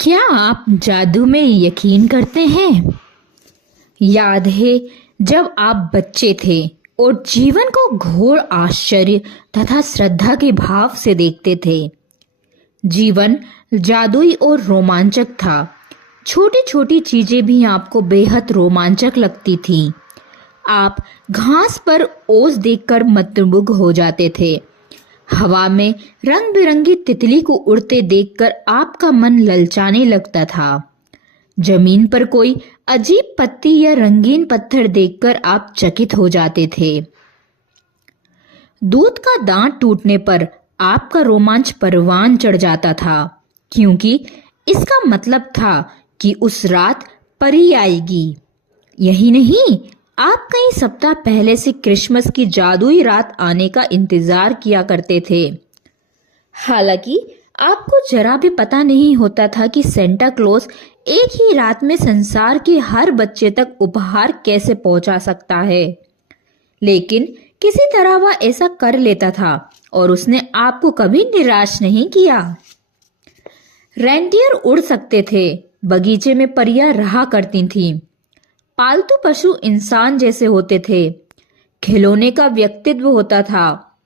क्या आप जादू में यकीन करते हैं? याद है जब आप बच्चे थे और जीवन को घोर आश्चर्य तथा श्रद्धा के भाव से देखते थे। जीवन जादुई और रोमांचक था। छोटी छोटी चीजें भी आपको बेहद रोमांचक लगती थीं। आप घास पर ओस देखकर मंत्रमुग्ध हो जाते थे। हवा में रंग बिरंगी तितली को उड़ते देखकर आपका मन ललचाने लगता था। जमीन पर कोई अजीब पत्ती या रंगीन पत्थर देखकर आप चकित हो जाते थे। दूध का दांत टूटने पर आपका रोमांच परवान चढ़ जाता था, क्योंकि इसका मतलब था कि उस रात परी आएगी। यही नहीं, आप कई सप्ताह पहले से क्रिसमस की जादुई रात आने का इंतजार किया करते थे। हालांकि आपको जरा भी पता नहीं होता था कि सेंटा क्लॉज एक ही रात में संसार के हर बच्चे तक उपहार कैसे पहुंचा सकता है। लेकिन किसी तरह वह ऐसा कर लेता था और उसने आपको कभी निराश नहीं किया। रेंडियर उड़ सकते थे, बगीचे में परियां रहा करती थीं। पालतू पशु इंसान जैसे होते थे। खिलौने का व्यक्तित्व होता था।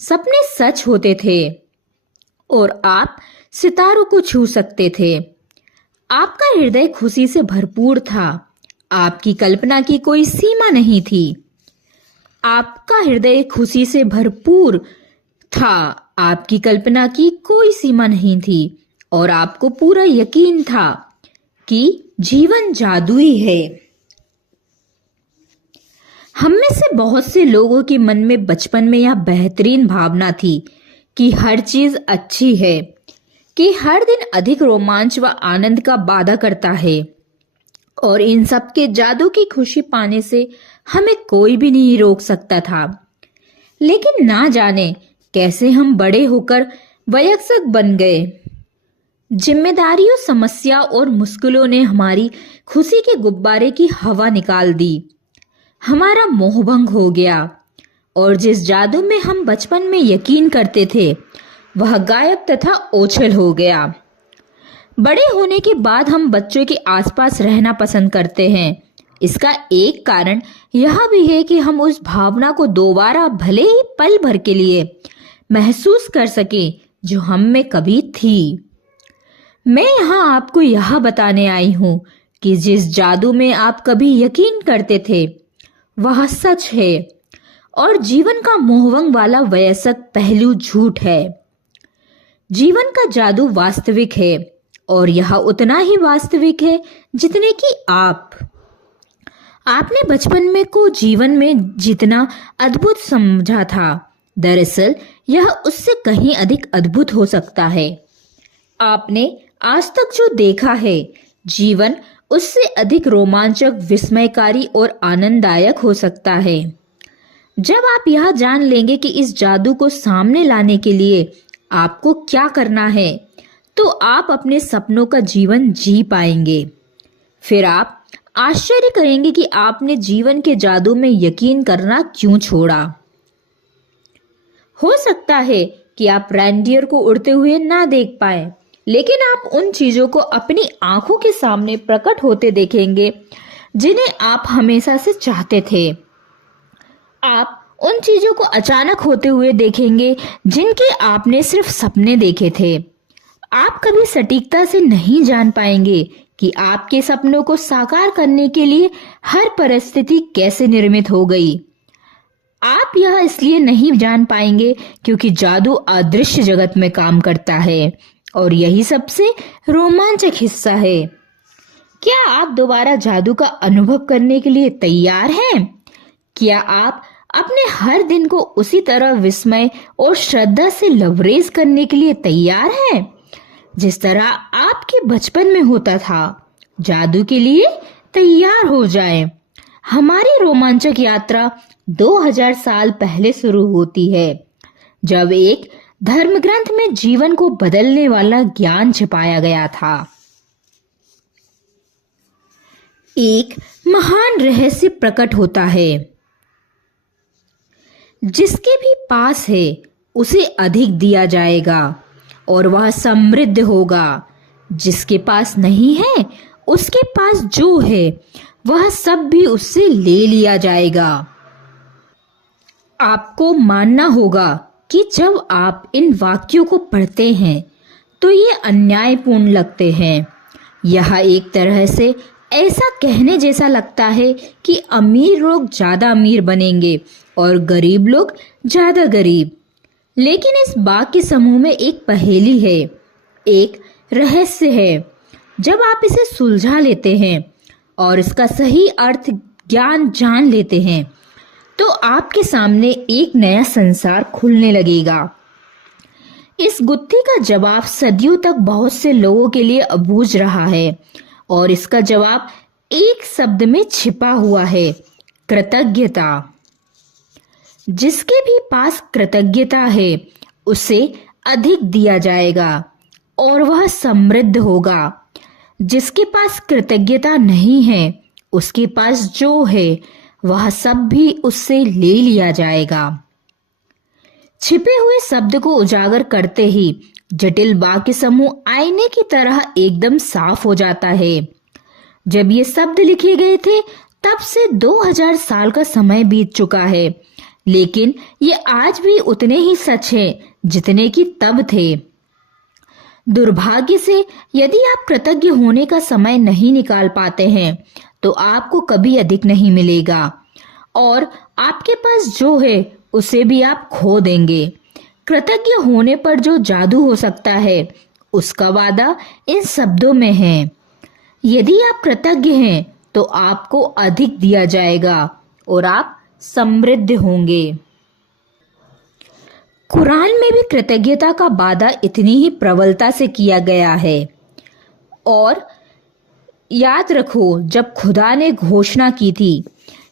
सपने सच होते थे और आप सितारों को छू सकते थे। आपका हृदय खुशी से भरपूर था। आपकी कल्पना की कोई सीमा नहीं थी। आपका हृदय खुशी से भरपूर था। आपकी कल्पना की कोई सीमा नहीं थी और आपको पूरा यकीन था कि जीवन जादुई है। हम में से बहुत से लोगों के मन में बचपन में यह बेहतरीन भावना थी कि हर चीज अच्छी है, कि हर दिन अधिक रोमांच व आनंद का वादा करता है और इन सब के जादू की खुशी पाने से हमें कोई भी नहीं रोक सकता था। लेकिन ना जाने कैसे हम बड़े होकर वयस्क बन गए। जिम्मेदारियों, समस्या और मुश्किलों ने हमारी खुशी के गुब्बारे की हवा निकाल दी। हमारा मोहभंग हो गया और जिस जादू में हम बचपन में यकीन करते थे वह गायब तथा ओझल हो गया। बड़े होने के बाद हम बच्चों के आसपास रहना पसंद करते हैं। इसका एक कारण यह भी है कि हम उस भावना को दोबारा भले ही पल भर के लिए महसूस कर सकें जो हम में कभी थी। मैं यहाँ आपको यह बताने आई हूँ कि जिस जादू में आप कभी यकीन करते थे वह सच है और जीवन का मोहभंग वाला वयस्क पहलू झूठ है। जीवन का जादू वास्तविक है और यह उतना ही वास्तविक है जितने कि आपने बचपन में को जीवन में जितना अद्भुत समझा था, दरअसल यह उससे कहीं अधिक अद्भुत हो सकता है। आपने आज तक जो देखा है, जीवन उससे अधिक रोमांचक, विस्मयकारी और आनंददायक हो सकता है। जब आप यह जान लेंगे कि इस जादू को सामने लाने के लिए आपको क्या करना है, तो आप अपने सपनों का जीवन जी पाएंगे। फिर आप आश्चर्य करेंगे कि आपने जीवन के जादू में यकीन करना क्यों छोड़ा। हो सकता है कि आप रेंडियर को उड़ते हुए ना देख पाए, लेकिन आप उन चीजों को अपनी आंखों के सामने प्रकट होते देखेंगे जिन्हें आप हमेशा से चाहते थे। आप उन चीजों को अचानक होते हुए देखेंगे जिनके आपने सिर्फ सपने देखे थे। आप कभी सटीकता से नहीं जान पाएंगे कि आपके सपनों को साकार करने के लिए हर परिस्थिति कैसे निर्मित हो गई। आप यह इसलिए नहीं जान पाएंगे क्योंकि जादू अदृश्य जगत में काम करता है और यही सबसे रोमांचक हिस्सा है। क्या आप दोबारा जादू का अनुभव करने के लिए तैयार हैं? क्या आप अपने हर दिन को उसी तरह विस्मय और श्रद्धा से लबरेज करने के लिए तैयार हैं जिस तरह आपके बचपन में होता था? जादू के लिए तैयार हो जाएं। हमारी रोमांचक यात्रा 2000 साल पहले शुरू होती है, जब एक धर्मग्रंथ में जीवन को बदलने वाला ज्ञान छिपाया गया था। एक महान रहस्य प्रकट होता है। जिसके भी पास है उसे अधिक दिया जाएगा और वह समृद्ध होगा। जिसके पास नहीं है उसके पास जो है वह सब भी उससे ले लिया जाएगा। आपको मानना होगा कि जब आप इन वाक्यों को पढ़ते हैं तो ये अन्यायपूर्ण लगते हैं। यह एक तरह से ऐसा कहने जैसा लगता है कि अमीर लोग ज़्यादा अमीर बनेंगे और गरीब लोग ज़्यादा गरीब। लेकिन इस वाक्य समूह में एक पहेली है, एक रहस्य है। जब आप इसे सुलझा लेते हैं और इसका सही अर्थ ज्ञान जान लेते हैं तो आपके सामने एक नया संसार खुलने लगेगा। इस गुत्थी का जवाब सदियों तक बहुत से लोगों के लिए अबूझ रहा है और इसका जवाब एक शब्द में छिपा हुआ है, कृतज्ञता। जिसके भी पास कृतज्ञता है उसे अधिक दिया जाएगा और वह समृद्ध होगा। जिसके पास कृतज्ञता नहीं है उसके पास जो है वह सब भी उससे ले लिया जाएगा। छिपे हुए शब्द को उजागर करते ही जटिल वाक्य समूह आईने की तरह एकदम साफ हो जाता है। जब ये शब्द लिखे गए थे तब से 2000 साल का समय बीत चुका है, लेकिन ये आज भी उतने ही सच हैं जितने कि तब थे। दुर्भाग्य से यदि आप कृतज्ञ होने का समय नहीं निकाल पाते हैं तो आपको कभी अधिक नहीं मिलेगा और आपके पास जो है उसे भी आप खो देंगे। कृतज्ञ होने पर जो जादू हो सकता है उसका वादा इन शब्दों में है। यदि आप कृतज्ञ हैं तो आपको अधिक दिया जाएगा और आप समृद्ध होंगे। कुरान में भी कृतज्ञता का वादा इतनी ही प्रबलता से किया गया है। और याद रखो, जब खुदा ने घोषणा की थी,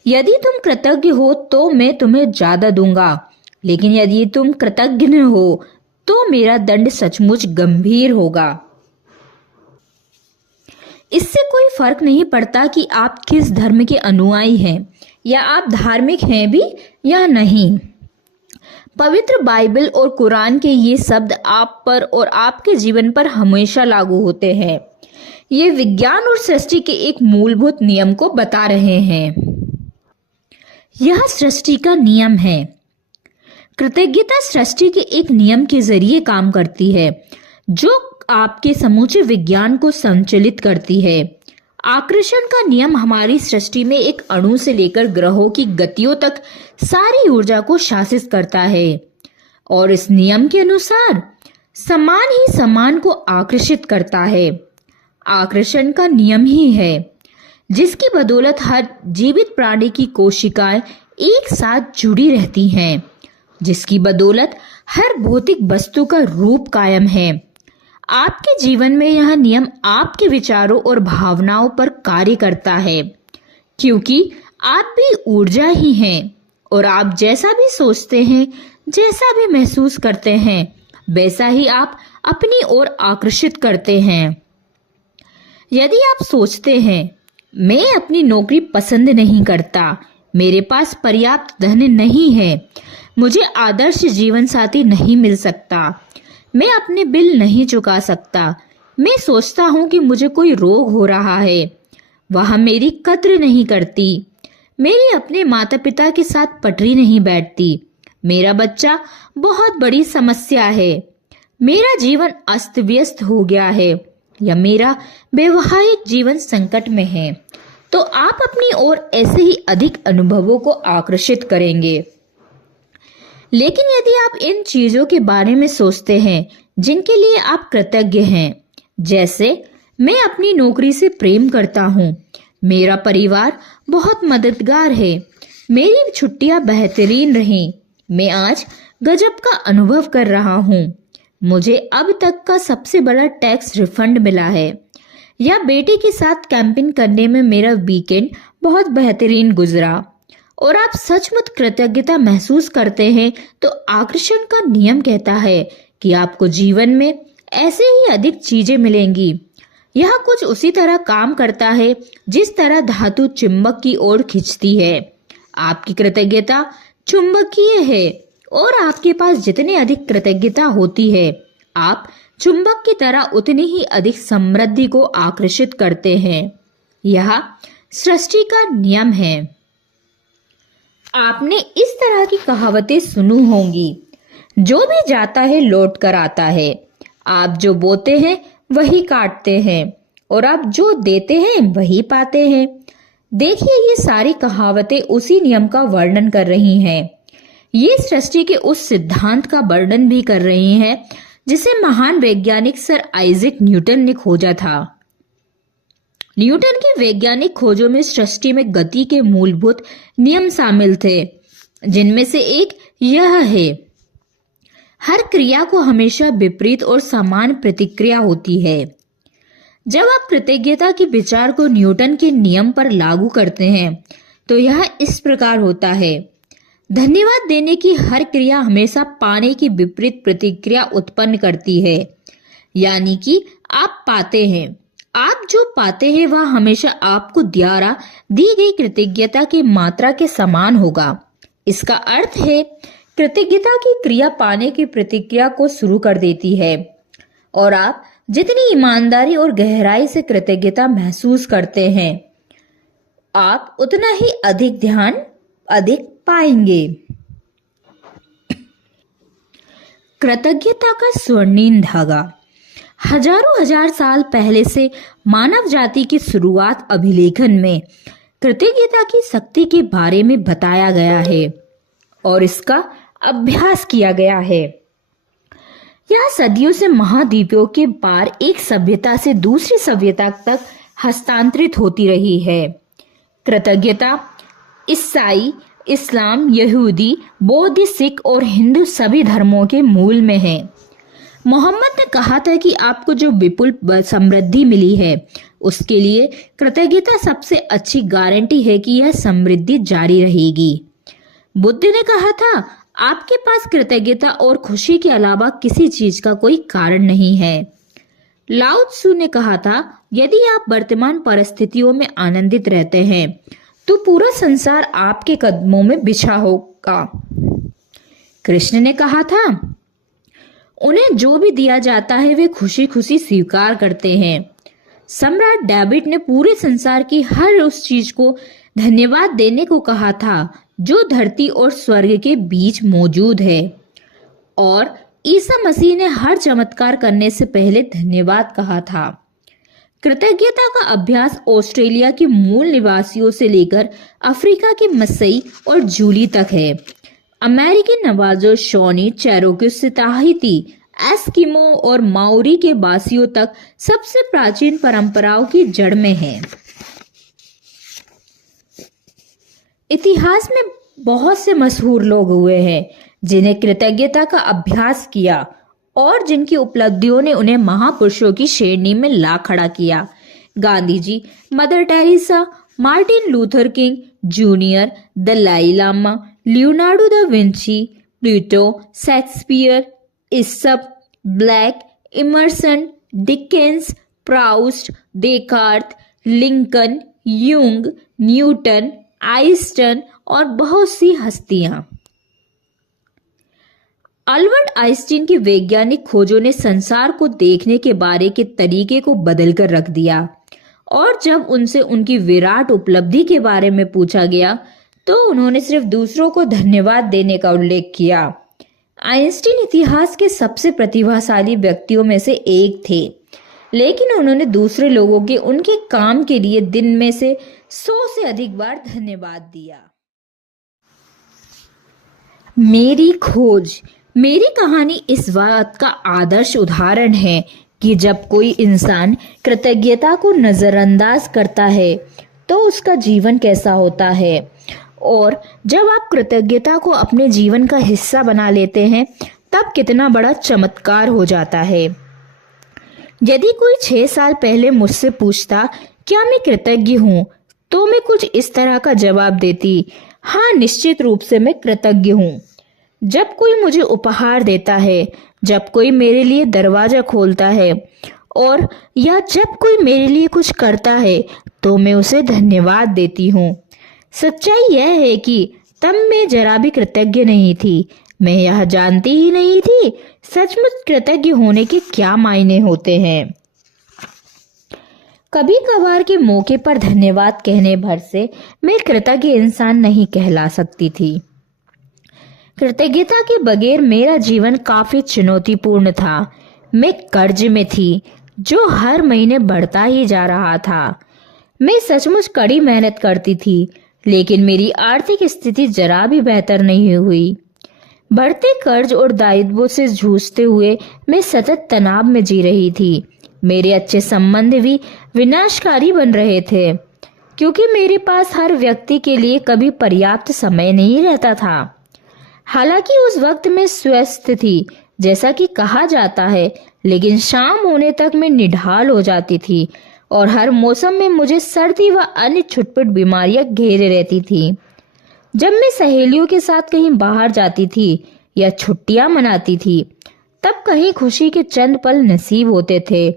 यदि तुम कृतज्ञ हो तो मैं तुम्हें ज्यादा दूंगा, लेकिन यदि तुम कृतज्ञ न हो तो मेरा दंड सचमुच गंभीर होगा। इससे कोई फर्क नहीं पड़ता कि आप किस धर्म के अनुयायी हैं या आप धार्मिक हैं भी या नहीं। पवित्र बाइबल और कुरान के ये शब्द आप पर और आपके जीवन पर हमेशा लागू होते हैं। ये विज्ञान और सृष्टि के एक मूलभूत नियम को बता रहे हैं। यह सृष्टि का नियम है। कृतज्ञता सृष्टि के एक नियम के जरिए काम करती है जो आपके समूचे विज्ञान को संचालित करती है। आकर्षण का नियम हमारी सृष्टि में एक अणु से लेकर ग्रहों की गतियों तक सारी ऊर्जा को शासित करता है और इस नियम के अनुसार समान ही समान को आकर्षित करता है। आकर्षण का नियम ही है जिसकी बदौलत हर जीवित प्राणी की कोशिकाएं एक साथ जुड़ी रहती हैं, जिसकी बदौलत हर भौतिक वस्तु का रूप कायम है। आपके जीवन में यह नियम आपके विचारों और भावनाओं पर कार्य करता है, क्योंकि आप भी ऊर्जा ही हैं और आप जैसा भी सोचते हैं, जैसा भी महसूस करते हैं, वैसा ही आप अपनी ओर आकर्षित करते हैं। यदि आप सोचते हैं मैं अपनी नौकरी पसंद नहीं करता, मेरे पास पर्याप्त धन नहीं है, मुझे आदर्श जीवन साथी नहीं मिल सकता, मैं अपने बिल नहीं चुका सकता, मैं सोचता हूँ कि मुझे कोई रोग हो रहा है, वह मेरी कद्र नहीं करती, मेरी अपने माता पिता के साथ पटरी नहीं बैठती, मेरा बच्चा बहुत बड़ी समस्या है, मेरा जीवन अस्त व्यस्त हो गया है या मेरा वैवाहिक जीवन संकट में है, तो आप अपनी ओर ऐसे ही अधिक अनुभवों को आकर्षित करेंगे। लेकिन यदि आप इन चीजों के बारे में सोचते हैं जिनके लिए आप कृतज्ञ हैं, जैसे मैं अपनी नौकरी से प्रेम करता हूँ, मेरा परिवार बहुत मददगार है, मेरी छुट्टियां बेहतरीन रहीं, मैं आज गजब का अनुभव कर रहा हूँ, मुझे अब तक का सबसे बड़ा टैक्स रिफंड मिला है, या बेटी के साथ कैंपिंग करने में मेरा वीकेंड बहुत बेहतरीन गुजरा, और आप सचमुच कृतज्ञता महसूस करते हैं, तो आकर्षण का नियम कहता है कि आपको जीवन में ऐसे ही अधिक चीजें मिलेंगी। यह कुछ उसी तरह काम करता है जिस तरह धातु चुंबक की ओर खींचती है। आपकी कृतज्ञता चुंबकीय है और आपके पास जितनी अधिक कृतज्ञता होती है, आप चुंबक की तरह उतनी ही अधिक समृद्धि को आकर्षित करते हैं। यह सृष्टि का नियम है। आपने इस तरह की कहावतें सुनी होंगी, जो भी जाता है लौट कर आता है। आप जो बोते हैं वही काटते हैं और आप जो देते हैं वही पाते हैं। देखिए, ये सारी कहावतें उसी नियम का वर्णन कर रही हैं। ये सृष्टि के उस सिद्धांत का वर्णन भी कर रही हैं जिसे महान वैज्ञानिक सर आइजैक न्यूटन ने खोजा था। न्यूटन की वैज्ञानिक खोजों में सृष्टि में गति के मूलभूत नियम शामिल थे, जिनमें से एक यह है, हर क्रिया को हमेशा विपरीत और समान प्रतिक्रिया होती है। जब आप कृतज्ञता के विचार को न्यूटन के नियम पर लागू करते हैं तो यह इस प्रकार होता है। धन्यवाद देने की हर क्रिया हमेशा पाने की विपरीत प्रतिक्रिया उत्पन्न करती है, यानी कि आप पाते हैं। आप जो पाते हैं वह हमेशा आपको द्वारा दी गई कृतज्ञता की मात्रा के समान होगा। इसका अर्थ है, कृतज्ञता की क्रिया पाने की प्रतिक्रिया को शुरू कर देती है और आप जितनी ईमानदारी और गहराई से कृतज्ञता महसूस करते हैं, आप उतना ही अधिक पाएंगे। कृतज्ञता का स्वर्णिम धागा। हजारों हजार साल पहले से मानव जाति की शुरुआत अभिलेखन में कृतज्ञता की शक्ति के बारे में बताया गया है और इसका अभ्यास किया गया है। यह सदियों से महाद्वीपों के पार एक सभ्यता से दूसरी सभ्यता तक हस्तांतरित होती रही है। कृतज्ञता ईसाई, इस्लाम, यहूदी, बौद्ध, सिख और हिंदू सभी धर्मों के मूल में है। मोहम्मद ने कहा था कि आपको जो विपुल समृद्धि मिली है उसके लिए कृतज्ञता सबसे अच्छी गारंटी है कि यह समृद्धि जारी रहेगी। बुद्ध ने कहा था, आपके पास कृतज्ञता और खुशी के अलावा किसी चीज का कोई कारण नहीं है। लाओ त्सु ने कहा था, यदि आप वर्तमान परिस्थितियों में आनंदित रहते हैं तो पूरा संसार आपके कदमों में बिछा होगा। कृष्ण ने कहा था, उन्हें जो भी दिया जाता है वे खुशी खुशी स्वीकार करते हैं। सम्राट डेविड ने पूरे संसार की हर उस चीज को धन्यवाद देने को कहा था जो धरती और स्वर्ग के बीच मौजूद है, और ईसा मसीह ने हर चमत्कार करने से पहले धन्यवाद कहा था। कृतज्ञता का अभ्यास ऑस्ट्रेलिया के मूल निवासियों से लेकर अफ्रीका के मसई और जूली तक है। अमेरिकी नवाजो, शोनी, चेरोकी से ताहिती, एस्किमो और माओरी के वासियों तक सबसे प्राचीन परंपराओं की जड़ में है। इतिहास में बहुत से मशहूर लोग हुए हैं जिन्हें कृतज्ञता का अभ्यास किया और जिनकी उपलब्धियों ने उन्हें महापुरुषों की श्रेणी में ला खड़ा किया। Gandhi ji, Mother Teresa, Martin Luther King Junior, Dalai Lama, Leonardo da Vinci, Plato, Shakespeare, Aesop, Blake, Emerson, Dickens, Proust, Descartes, Lincoln, Jung, Newton, Einstein और बहुत सी हस्तियां। अल्बर्ट आइंस्टीन की वैज्ञानिक खोजों ने संसार को देखने के बारे के तरीके को बदलकर रख दिया, और जब उनसे उनकी विराट उपलब्धि के बारे में पूछा गया तो उन्होंने सिर्फ दूसरों को धन्यवाद देने का उल्लेख किया। आइंस्टीन इतिहास के सबसे प्रतिभाशाली व्यक्तियों में से एक थे, लेकिन उन्होंने दूसरे लोगों के उनके काम के लिए दिन में से 100 से अधिक बार धन्यवाद दिया। मेरी खोज। मेरी कहानी इस बात का आदर्श उदाहरण है कि जब कोई इंसान कृतज्ञता को नजरअंदाज करता है तो उसका जीवन कैसा होता है, और जब आप कृतज्ञता को अपने जीवन का हिस्सा बना लेते हैं तब कितना बड़ा चमत्कार हो जाता है। यदि कोई 6 साल पहले मुझसे पूछता क्या मैं कृतज्ञ हूँ, तो मैं कुछ इस तरह का जवाब देती, हाँ, निश्चित रूप से मैं कृतज्ञ हूँ। जब कोई मुझे उपहार देता है, जब कोई मेरे लिए दरवाजा खोलता है, और या जब कोई मेरे लिए कुछ करता है तो मैं उसे धन्यवाद देती हूँ। सच्चाई यह है कि तब मैं जरा भी कृतज्ञ नहीं थी। मैं यह जानती ही नहीं थी सचमुच कृतज्ञ होने के क्या मायने होते हैं। कभी कभार के मौके पर धन्यवाद कहने भर से मैं कृतज्ञ इंसान नहीं कहला सकती थी। कृतज्ञता के बगैर मेरा जीवन काफी चुनौतीपूर्ण था। मैं कर्ज में थी जो हर महीने बढ़ता ही जा रहा था। मैं सचमुच कड़ी मेहनत करती थी, लेकिन मेरी आर्थिक स्थिति जरा भी बेहतर नहीं हुई। बढ़ते कर्ज और दायित्वों से जूझते हुए मैं सतत तनाव में जी रही थी। मेरे अच्छे संबंध भी विनाशकारी बन रहे थे, क्योंकि मेरे पास हर व्यक्ति के लिए कभी पर्याप्त समय नहीं रहता था। हालांकि उस वक्त मैं स्वस्थ थी, जैसा कि कहा जाता है, लेकिन शाम होने तक मैं निढाल हो जाती थी और हर मौसम में मुझे सर्दी व अन्य छुटपुट बीमारियां घेरे रहती थी। जब मैं सहेलियों के साथ कहीं बाहर जाती थी या छुट्टियां मनाती थी, तब कहीं खुशी के चंद पल नसीब होते थे,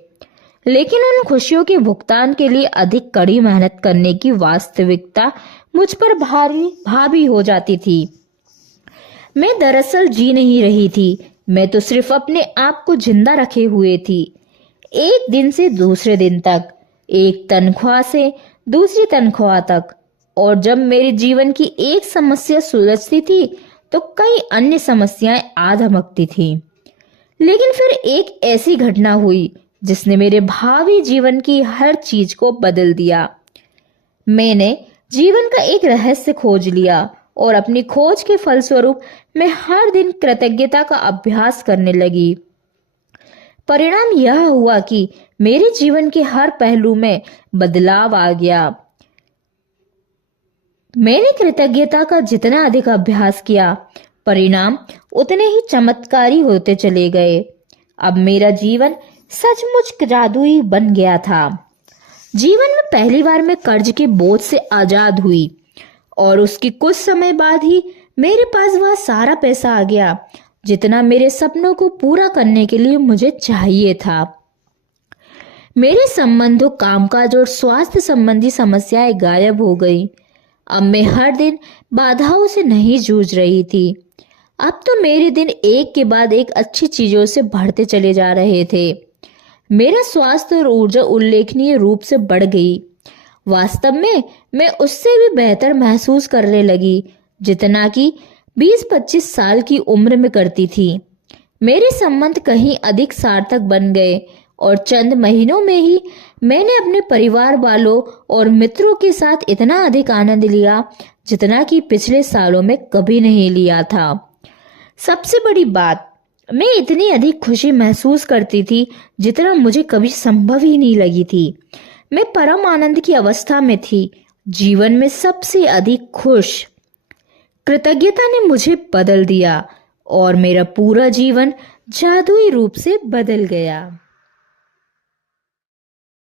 लेकिन उन खुशियों के भुगतान के लिए अधिक कड़ी मेहनत करने की वास्तविकता मुझ पर भारी हो जाती थी। मैं दरअसल जी नहीं रही थी, मैं तो सिर्फ अपने आप को जिंदा रखे हुए थी। एक दिन से दूसरे दिन तक, एक तनख्वाह से दूसरी तनख्वाह तक, और जब मेरे जीवन की एक समस्या सुलझती थी तो कई अन्य समस्याएं आ धमकती थी। लेकिन फिर एक ऐसी घटना हुई जिसने मेरे भावी जीवन की हर चीज को बदल दिया। मैंने जीवन का एक रहस्य खोज लिया और अपनी खोज के फलस्वरूप मैं हर दिन कृतज्ञता का अभ्यास करने लगी। परिणाम यह हुआ कि मेरे जीवन के हर पहलू में बदलाव आ गया। मैंने कृतज्ञता का जितना अधिक अभ्यास किया, परिणाम उतने ही चमत्कारी होते चले गए। अब मेरा जीवन सचमुच जादुई बन गया था। जीवन में पहली बार मैं कर्ज के बोझ से आजाद हुई और उसके कुछ समय बाद ही मेरे पास वह सारा पैसा आ गया जितना मेरे सपनों को पूरा करने के लिए मुझे चाहिए था। मेरे संबंधों, कामकाज और स्वास्थ्य संबंधी समस्याएं गायब हो गई। अब मैं हर दिन बाधाओं से नहीं जूझ रही थी। अब तो मेरे दिन एक के बाद एक अच्छी चीजों से बढ़ते चले जा रहे थे। मेरा स्वास्थ्य और ऊर्जा उल्लेखनीय रूप से बढ़ गई। वास्तव में मैं उससे भी बेहतर महसूस करने लगी जितना कि 20-25 साल की उम्र में करती थी। मेरे संबंध कहीं अधिक सार्थक बन गए और चंद महीनों में ही मैंने अपने परिवार वालों और मित्रों के साथ इतना अधिक आनंद लिया जितना कि पिछले सालों में कभी नहीं लिया था। सबसे बड़ी बात, मैं इतनी अधिक खुशी महसूस करती थी जितना मुझे कभी संभव ही नहीं लगी थी। मैं परम आनंद की अवस्था में थी, जीवन में सबसे अधिक खुश। कृतज्ञता ने मुझे बदल दिया और मेरा पूरा जीवन जादुई रूप से बदल गया।